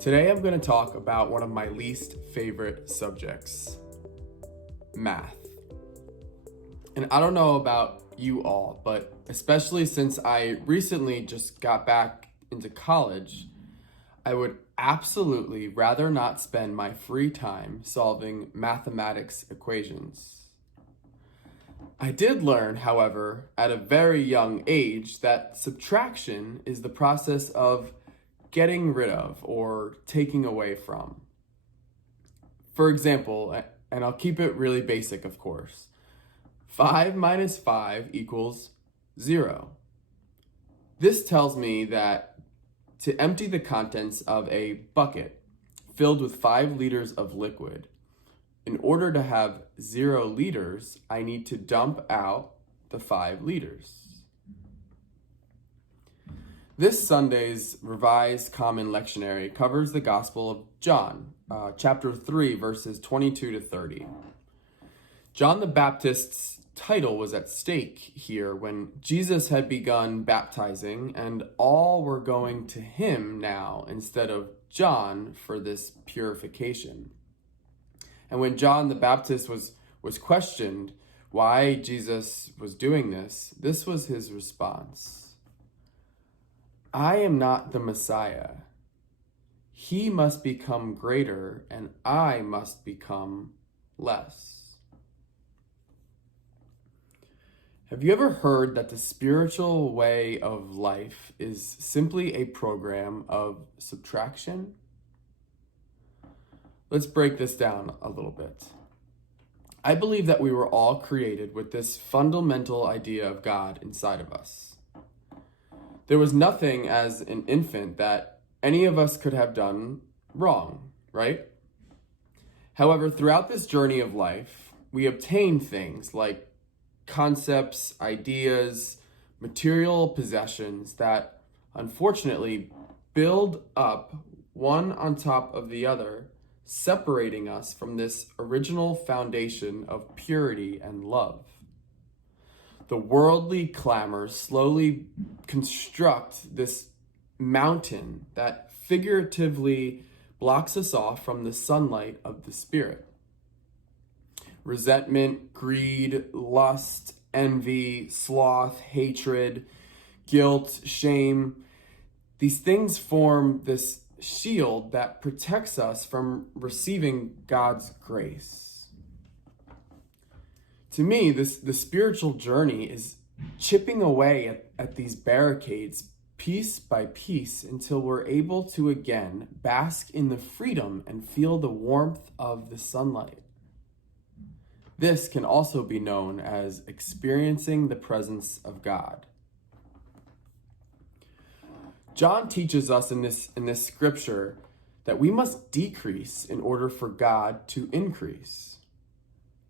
Today I'm going to talk about one of my least favorite subjects, math. And I don't know about you all, but especially since I recently just got back into college, I would absolutely rather not spend my free time solving mathematics equations. I did learn, however, at a very young age that subtraction is the process of getting rid of or taking away from. For example, and I'll keep it really basic, of course, 5 minus 5 equals 0. This tells me that to empty the contents of a bucket filled with 5 liters of liquid, in order to have 0 liters, I need to dump out the 5 liters. This Sunday's Revised Common Lectionary covers the Gospel of John, chapter 3, verses 22 to 30. John the Baptist's title was at stake here when Jesus had begun baptizing, and all were going to him now instead of John for this purification. And when John the Baptist was questioned why Jesus was doing this was his response. I am not the Messiah. He must become greater, and I must become less. Have you ever heard that the spiritual way of life is simply a program of subtraction? Let's break this down a little bit. I believe that we were all created with this fundamental idea of God inside of us. There was nothing as an infant that any of us could have done wrong, right? However, throughout this journey of life, we obtain things like concepts, ideas, material possessions that unfortunately build up one on top of the other, separating us from this original foundation of purity and love. The worldly clamors slowly construct this mountain that figuratively blocks us off from the sunlight of the Spirit. Resentment, greed, lust, envy, sloth, hatred, guilt, shame, these things form this shield that protects us from receiving God's grace. To me, the spiritual journey is chipping away at these barricades piece by piece until we're able to again bask in the freedom and feel the warmth of the sunlight. This can also be known as experiencing the presence of God. John teaches us in this scripture that we must decrease in order for God to increase.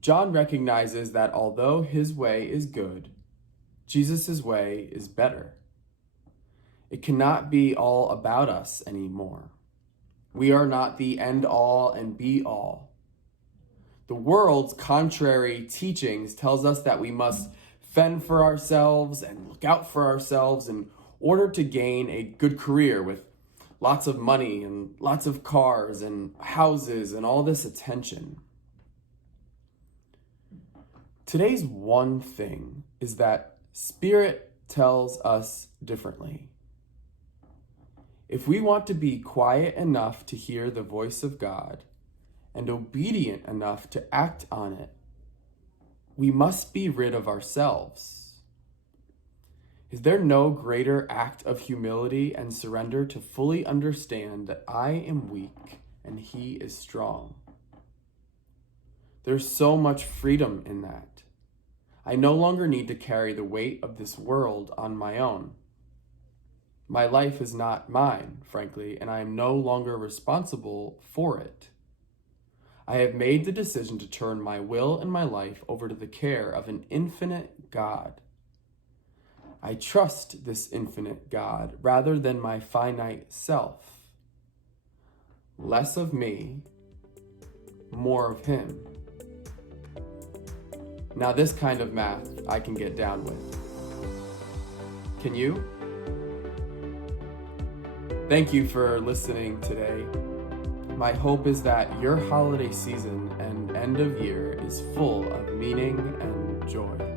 John recognizes that although his way is good, Jesus' way is better. It cannot be all about us anymore. We are not the end all and be all. The world's contrary teachings tells us that we must fend for ourselves and look out for ourselves in order to gain a good career with lots of money and lots of cars and houses and all this attention. Today's one thing is that Spirit tells us differently. If we want to be quiet enough to hear the voice of God and obedient enough to act on it, we must be rid of ourselves. Is there no greater act of humility and surrender to fully understand that I am weak and He is strong? There's so much freedom in that. I no longer need to carry the weight of this world on my own. My life is not mine, frankly, and I am no longer responsible for it. I have made the decision to turn my will and my life over to the care of an infinite God. I trust this infinite God rather than my finite self. Less of me, more of Him. Now this kind of math I can get down with. Can you? Thank you for listening today. My hope is that your holiday season and end of year is full of meaning and joy.